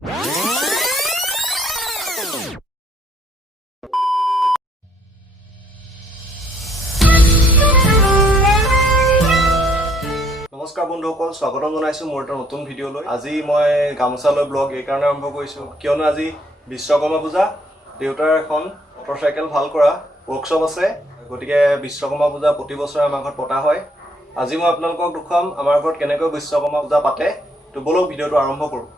নমস্কাৰ বন্ধুসকল, স্বাগতম জনাইছো মোৰ এটা নতুন ভিডিঅ'লৈ। আজি মই গামোচালৈ ব্লগ এই কাৰণে আৰম্ভ কৰিছো কিয়নো আজি বিশ্বকৰ্মা পূজা। দেউতাৰ এখন মটৰচাইকেল ভাল কৰা ৱৰ্কশ্বপ আছে, গতিকে বিশ্বকৰ্মা পূজা প্ৰতি বছৰে আমাৰ ঘৰত পতা হয়। আজি মই আপোনালোকক দেখুৱাম আমাৰ ঘৰত কেনেকৈ বিশ্বকৰ্মা পূজা পাতে। তো বলক ভিডিঅ'টো আৰম্ভ কৰোঁ।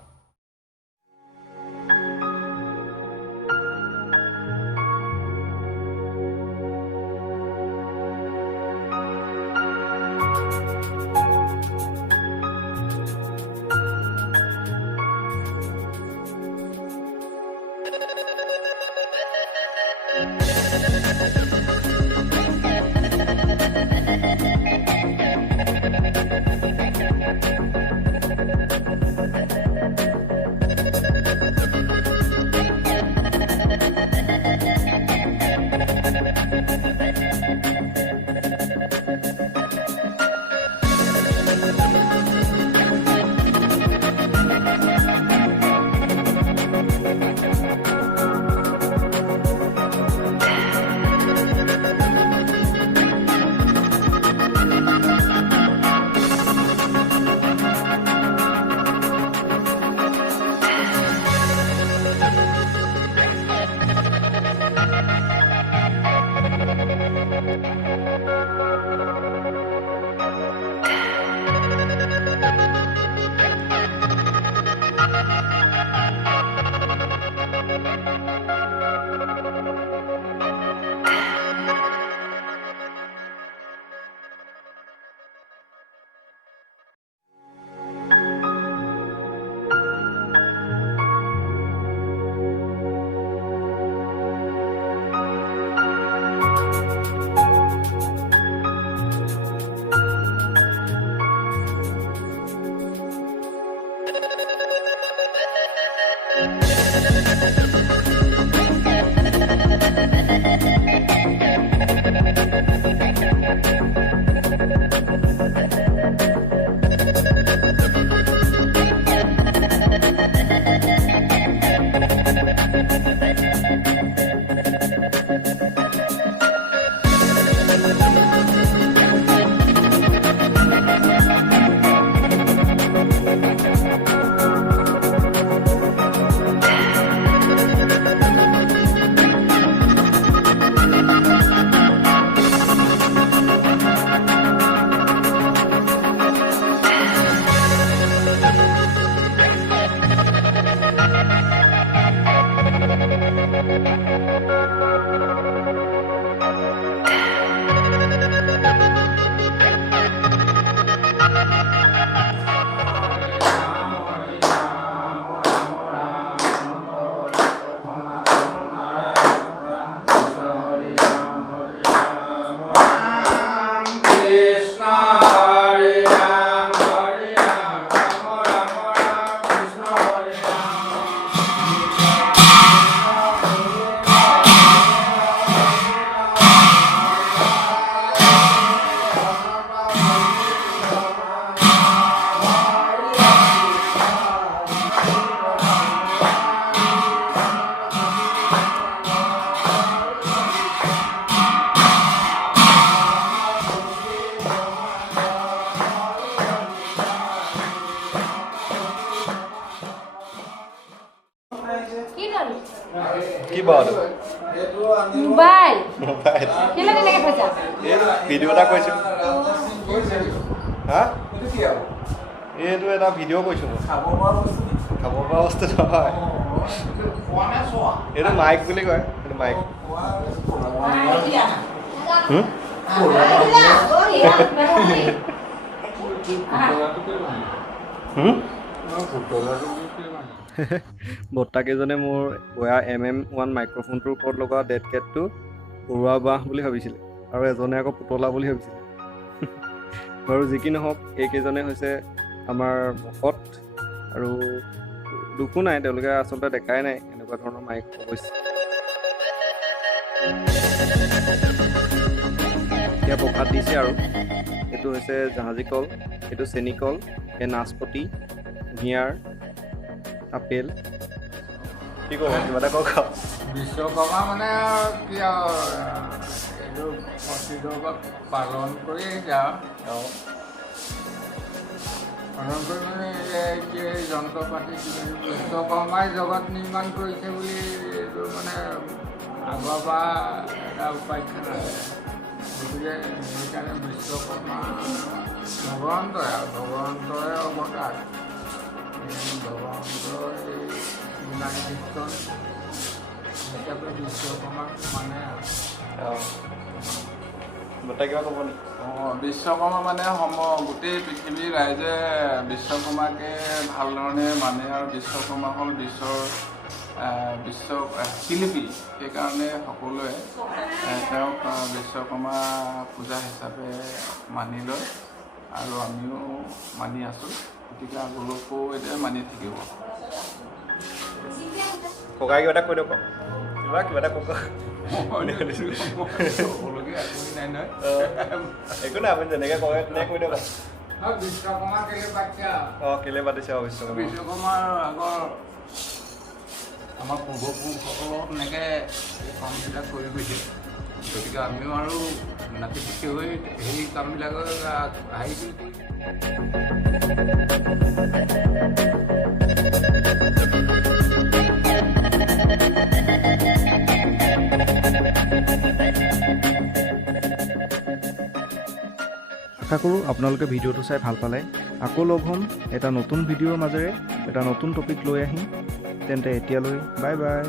কি বাদ মোবাইল মোবাইল কেলে কেনেকে ফেচা এই ভিডিঅ' এটা কৈছো হা এইটো এটা ভিডিঅ' কৈছো খাব পৰা বস্তু নহয় এইটো মাইক বুলি কয় এইটো মাইক বৰ্তাকেইজনে মোৰ বয়া MM1 মাইক্ৰফোনটোৰ ওপৰত লগা ডেড কেটটো পৰুৱা বাঁহ বুলি ভাবিছিলে আৰু এজনে আকৌ পুতলা বুলি ভাবিছিলে। বাৰু যি কি নহওক, এইকেইজনে হৈছে আমাৰ ভকত আৰু দুখো নাই, তেওঁলোকে আচলতে দেখাই নাই এনেকুৱা ধৰণৰ মাইক অৱশ্যে। এতিয়া প্ৰসাদ দিছে আৰু এইটো হৈছে জাহাজী কল, এইটো চেনি কল, এই নাচপতি, কুঁহিয়াৰ, আপেল কি ক'ব কিবা এটা কওক বিশ্বকৰ্মা মানে কি আৰু এইটো প্ৰতিটোক পালন কৰি যাওঁ পালন কৰি মানে কি যন্ত্ৰ পাতি বিশ্বকৰ্মাই জগত নিৰ্মাণ কৰিছে বুলি এইটো মানে আগৰ পৰা এটা উপাখ্যান আছে গতিকে সেইকাৰণে বিশ্বকৰ্মা ভগৱন্তৰে অৱতাৰ ভগৱন্তৰ এই বিনাশ কীৰ্তন হিচাপে বিশ্বকৰ্মাক মানে গোটেই কিবা ক'ব নেকি বিশ্বকৰ্মা মানে গোটেই পৃথিৱীৰ ৰাইজে বিশ্বকৰ্মাকে ভালধৰণে মানে আৰু বিশ্বকৰ্মা হ'ল বিশ্ব শিল্পী সেইকাৰণে সকলোৱে তেওঁক বিশ্বকৰ্মা পূজা হিচাপে মানি লয় আৰু আমিও মানি আছোঁ গতিকে আগলৈকো এতিয়া মানি থাকিব ককাই কিবা এটা কৈ দিয়ক কিবা এটা কওক একো নাই আপুনি যেনেকৈ কয় তেনেকৈ কৈ দিয়ক বিশ্বকৰ্মা কেলে পাতিছে কেলে পাতিছে বিশ্বকৰ্মাৰ আগৰ আমাৰ পূৰ্বপুৰুষসকলক তেনেকৈ এই কামবিলাক কৰি গৈছে গতিকে আমিও আৰু নাতি পুতি হৈ সেই কামবিলাকৰ হেৰি কৰি আশা কৰোঁ আপোনালোকে ভিডিঅ'টো চাই ভাল পালে আকৌ লগ হ'ম এটা নতুন ভিডিঅ'ৰ মাজেৰে এটা নতুন টপিক লৈ আহিম তেন্তে এতিয়ালৈ বাই বাই